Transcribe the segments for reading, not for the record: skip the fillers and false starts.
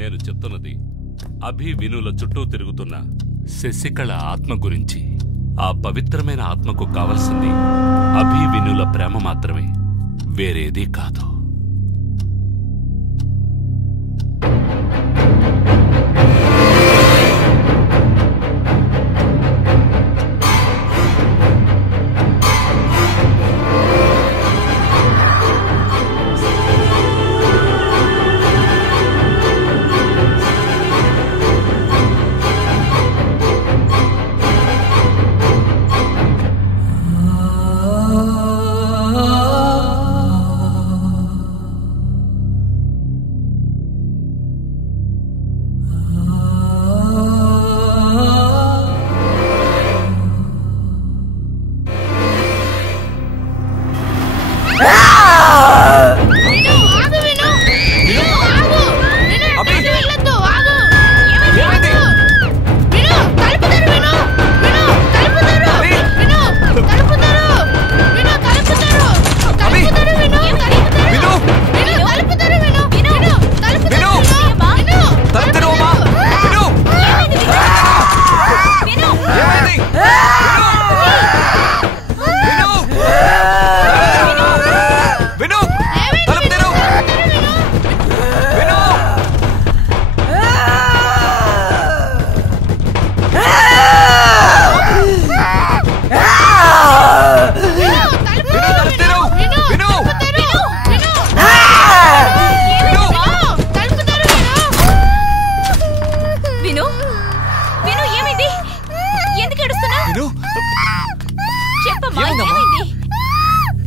నేను చెప్తున్నది అభి వినుల చుట్టూ తిరుగుతున్న శశికళ ఆత్మ గురించి. ఆ పవిత్రమైన ఆత్మకు కావలసింది అభి వినుల ప్రేమ మాత్రమే, వేరేదీ కాదు.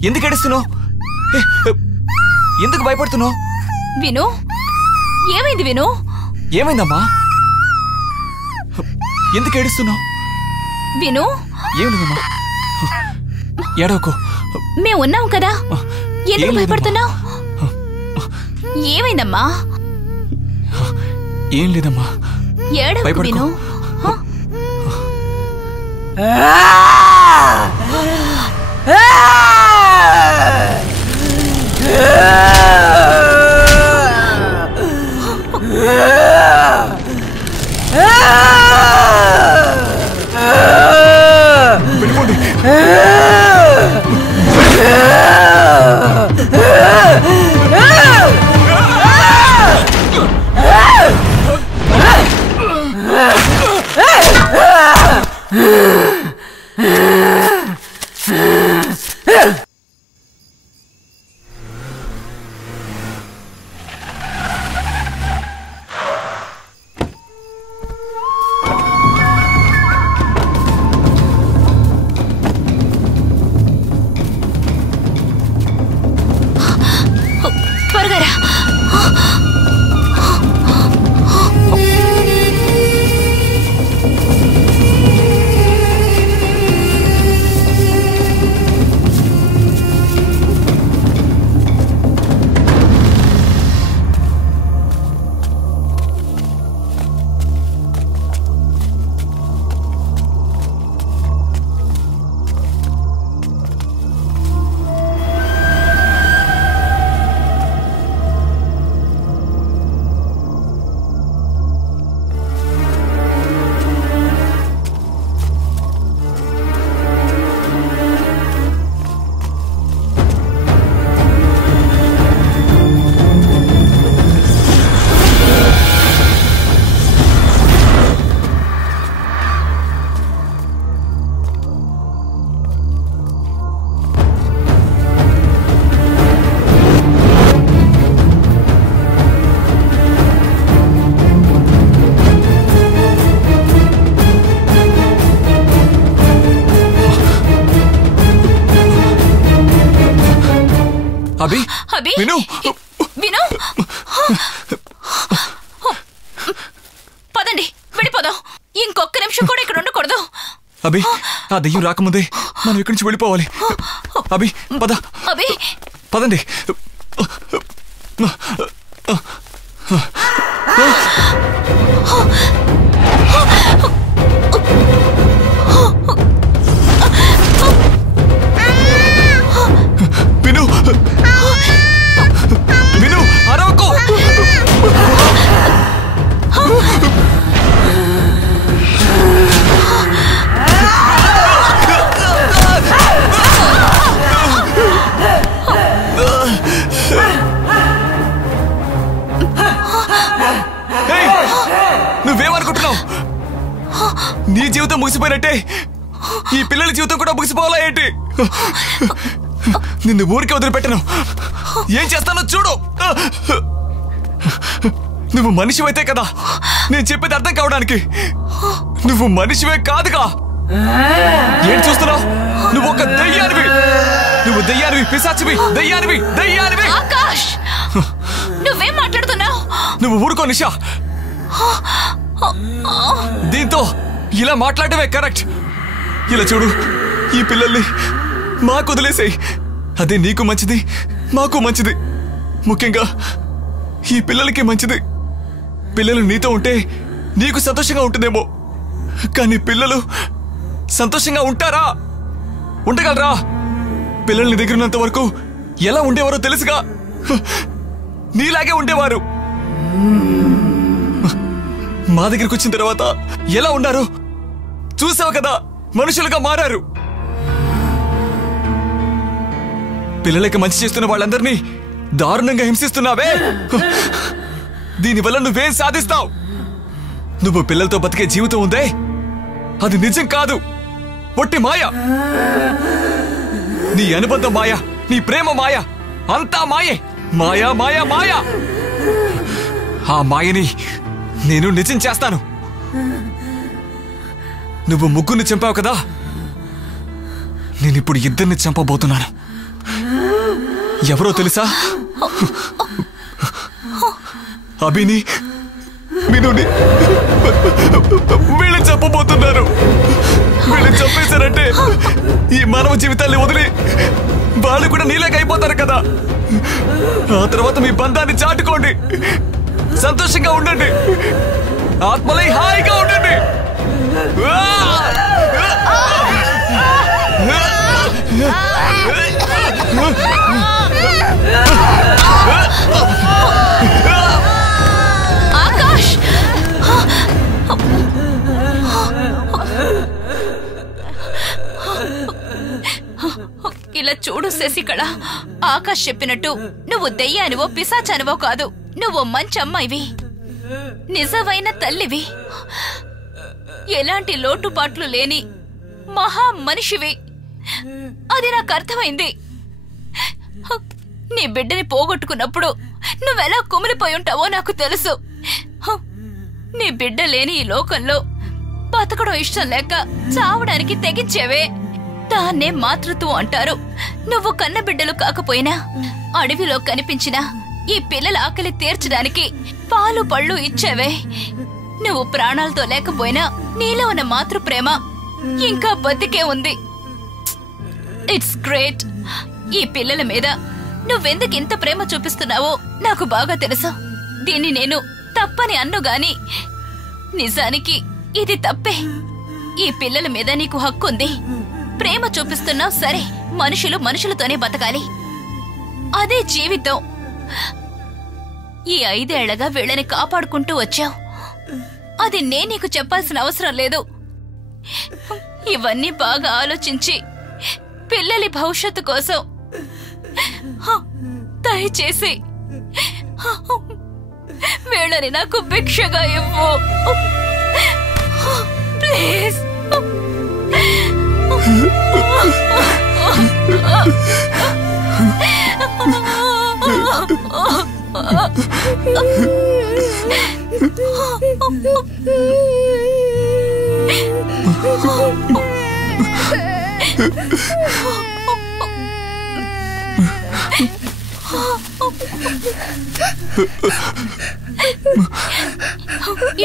ఎందుకు ఏడుస్తున్నావు? ఎందుకు భయపడుతున్నావు? విను, ఏమైంది విను? ఏమైందమ్మా? ఎందుకు ఏడుస్తున్నావు? విను, ఏమైందమ్మా? ఏడవకు. మేము ఉన్నాం కదా, ఎందుకు భయపడుతున్నావు? ఏమైందమ్మా? ఏం లేదమ్మా, ఏడవకు విను. అభి, అభి, విను, విను, అభి ఆ దెయ్యం రాకముందే మనం ఇక్కడి నుంచి వెళ్ళిపోవాలి. అభి పద. అభి పదండి. విను విను అరవకు. నువ్వేమనుకుంటున్నావు? నీ జీవితం ముగిసిపోయినట్టే ఈ పిల్లల జీవితం కూడా ముగిసిపోవాలా ఏంటి? నిన్ను ఊరికే వదిలిపెట్టను. ఏం చేస్తానో చూడు. నువ్వు మనిషివైతే కదా నేను చెప్పేది అర్థం కావడానికి. నువ్వు మనిషివే కాదుగా. ఏం చూస్తున్నావు? నువ్వు ఒక దయ్యానివి. నువ్వు దయ్యానివి, పిశాచివి, దయ్యానివి, దయ్యానివి. ఆకాష్, నువ్వేం మాట్లాడుతున్నావు? నువ్వు ఊరుకో నిషా. దీంతో ఇలా మాట్లాడమే కరెక్ట్. ఇలా చూడు, ఈ పిల్లల్ని మాకు వదిలేసేయ్. అదే నీకు మంచిది, మాకు మంచిది. ముఖ్యంగా ఈ పిల్లలకి మంచిది. పిల్లలు నీతో ఉంటే నీకు సంతోషంగా ఉంటుందేమో, కానీ పిల్లలు సంతోషంగా ఉంటారా? ఉండగలరా? పిల్లలు నీ దగ్గర ఉన్నంత వరకు ఎలా ఉండేవారో తెలుసుగా. నీలాగే ఉండేవారు. మా దగ్గరికి వచ్చిన తర్వాత ఎలా ఉన్నారు చూసావు కదా. మనుషులుగా మారారు. పిల్లలకి మంచి చేస్తున్న వాళ్ళందరినీ దారుణంగా హింసిస్తున్నావే. దీనివల్ల నువ్వేం సాధిస్తావు? నువ్వు పిల్లలతో బతికే జీవితం ఉందే, అది నిజం కాదు, ఒట్టి మాయ. నీ అనుబంధం మాయ, నీ ప్రేమ మాయ, అంతా మాయే. మాయా మాయా మాయా. ఆ మాయని నేను నిజం చేస్తాను. నువ్వు ముగ్గురిని చంపావు కదా, నేనిప్పుడు ఇద్దరిని చంపబోతున్నాను. ఎవరో తెలుసా? అభిని, వినుని. వీళ్ళని చంపబోతున్నారు. వీళ్ళని చంపేశారంటే ఈ మానవ జీవితాన్ని వదిలి వాళ్ళు కూడా నీలాగా అయిపోతారు కదా. ఆ తర్వాత మీ బంధాన్ని చాటుకోండి, సంతోషంగా ఉండండి, ఆత్మలై హాయిగా ఉండండి. ఆకాష్, ఇలా చూడు శశికళ, ఆకాష్ చెప్పినట్టు నువ్వు దెయ్యానివో పిశాచానివో కాదు. నువ్వు మంచి అమ్మాయివి, నిజమైన తల్లివి, ఎలాంటి లోటుపాట్లు లేని మహా మనిషివి. అది నాకు అర్థమైంది. నీ బిడ్డని పోగొట్టుకున్నప్పుడు నువ్వెలా కుమిలిపోయి ఉంటావో నాకు తెలుసు. నీ బిడ్డ లేని ఈ లోకంలో బతకడం ఇష్టం లేక చావడానికి తెగించేవే. దాన్నే మాతృత్వం అంటారు. నువ్వు కన్న బిడ్డలు కాకపోయినా అడవిలో కనిపించిన ఈ పిల్లల ఆకలి తీర్చడానికి పాలు పళ్ళు ఇచ్చేవే. నువ్వు ప్రాణాలతో లేకపోయినా నీలో ఉన్న మాతృప్రేమ ఇంకా బతికే ఉంది. It's great. ఈ పిల్లల మీద నువ్వెందుకు ఇంత ప్రేమ చూపిస్తున్నావో నాకు బాగా తెలుసు. దీన్ని నేను తప్పని అన్ను గాని నిజానికి ఇది తప్పే. ఈ పిల్లల మీద నీకు హక్కు ఉంది. ప్రేమ చూపిస్తున్నావు సరే, మనుషులు మనుషులతోనే బతకాలి, అదే జీవితం. ఈ 5 ఏళ్లగా వీళ్ళని కాపాడుకుంటూ వచ్చావు. అది నేను నీకు చెప్పాల్సిన అవసరం లేదు. ఇవన్నీ బాగా ఆలోచించి పిల్లలి భవిష్యత్తు కోసం దయచేసి వీళ్ళని నాకు భిక్షగా ఇవ్వు ప్లీజ్.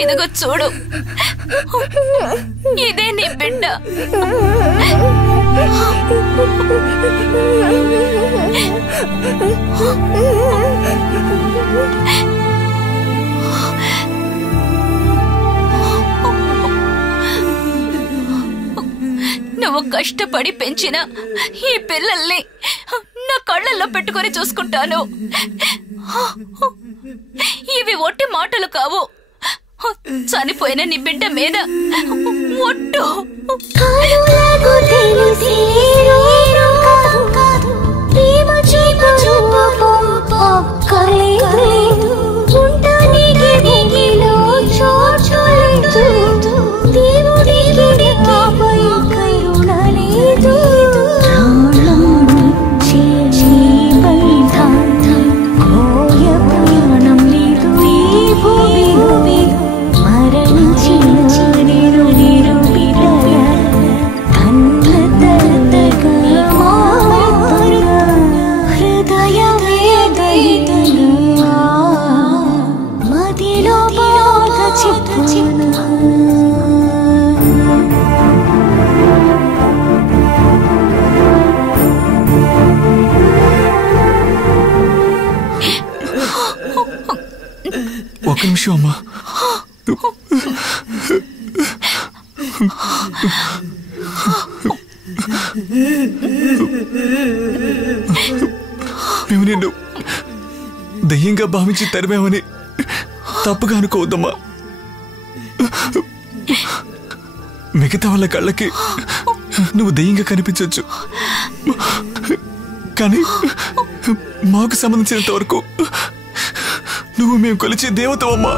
ఇదిగో చూడు, ఇదే నీ బిడ్డ. నువ్వు కష్టపడి పెంచిన ఈ పిల్లల్ని నా కళ్ళల్లో పెట్టుకొని చూసుకుంటాను. ఇవి ఒట్టి మాటలు కావు, చనిపోయిన నీ బిడ్డ మీద ఒట్టు. ఒక్క నిమిషం అమ్మా. మేము నిన్ను దయ్యంగా భావించి తరిమేమని తప్పుగా అనుకోవద్దమ్మా. మిగతా వాళ్ళ కళ్ళకి నువ్వు దయ్యంగా కనిపించవచ్చు, కానీ మాకు సంబంధించినంత వరకు నువ్వు మేము కొలిచే దేవతవమ్మా.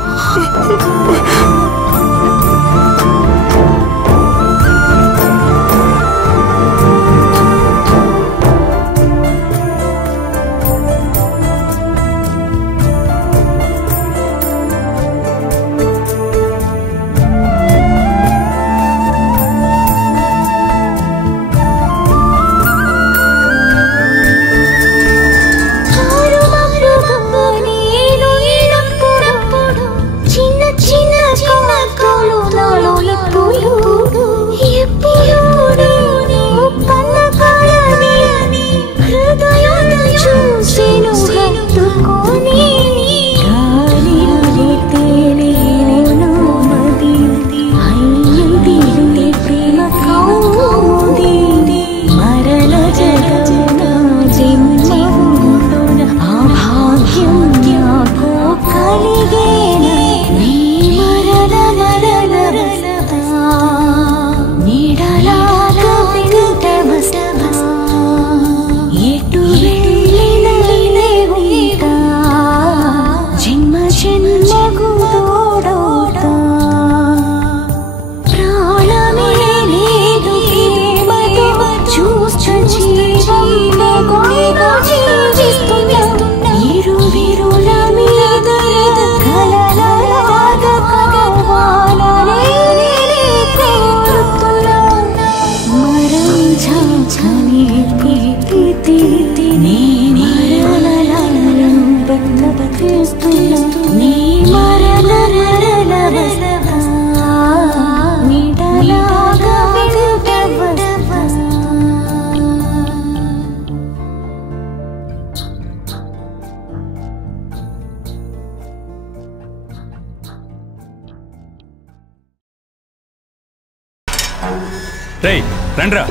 రేయ్ రండ్రా,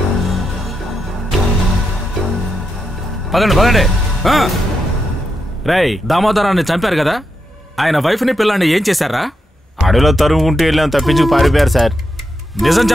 పదండి పదండి. రేయ్ దామోదరాన్ని చంపారు కదా, ఆయన వైఫ్ని పిల్లాన్ని ఏం చేశారా? అడవిలో తరుముకుంటూ వెళ్ళాం, తప్పించుకు పారిపోయారు సార్. నిజం